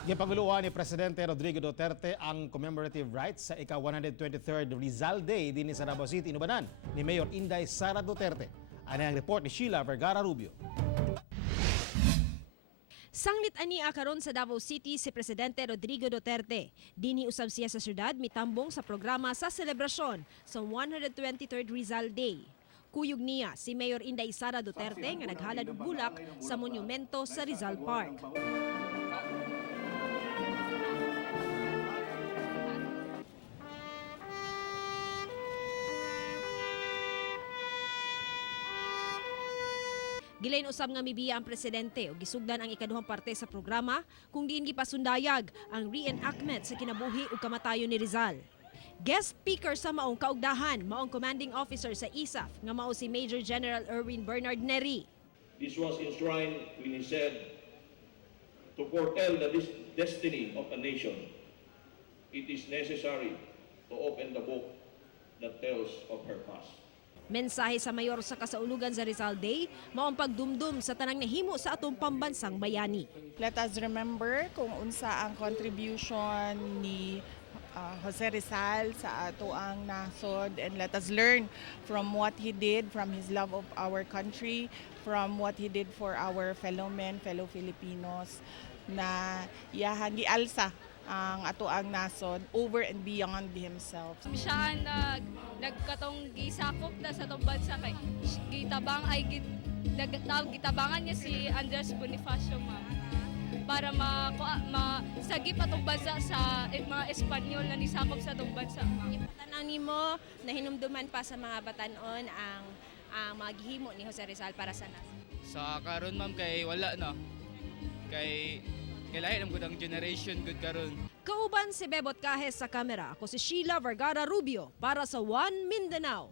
Gipanguluan ni Presidente Rodrigo Duterte ang commemorative rites sa ika-123rd Rizal Day din sa Davao City, inubanan ni Mayor Inday Sara Duterte. Ano ang report ni Sheila Vergara Rubio. Sanglit ani karon sa Davao City si Presidente Rodrigo Duterte. Dini usab siya sa syudad mitambong sa programa sa selebrasyon sa 123rd Rizal Day. Kuyog niya si Mayor Inday Sara Duterte nga naghalad og bulak sa monumento sa Rizal Park. Gilain usab nga mibiya ang presidente o gisugdan ang ikaduhang parte sa programa kung diin gipasundayag ang reenactment sa kinabuhi ug kamatayon ni Rizal. Guest speaker sa maong kaugdahan, maong commanding officer sa ISAF nga mao si Major General Erwin Bernard Neri. This was enshrined when he said, to foretell the destiny of a nation, it is necessary to open the book that tells of her past. Mensahe sa mayor sa kasaulugan sa Rizal Day, maong pagdumdum sa tanang nahimo sa atong pambansang bayani. Let us remember kung unsa ang contribution ni Jose Rizal sa ato ang nasod, and let us learn from what he did, from his love of our country, from what he did for our fellow men, fellow Filipinos, na iyahang gialsa ang ato ang nasod over and beyond himself. Siya nagkatong gisakop na sa tong bansa kay gitabang ay gitabangan niya si Andres Bonifacio, ma'am, para masagip atong bansa sa mga Espanyol na nisakop sa tong bansa, ma'am. Tanaw nimo na hinumduman pa sa mga batanon ang mga gihimo ni Jose Rizal para sa nasod. Sa karon, ma'am, kay wala na. Kay lahi ng gudang generation good karon. Kauban si Bebot Kahes sa kamera, ako si Sheila Vergara Rubio para sa One Mindanao.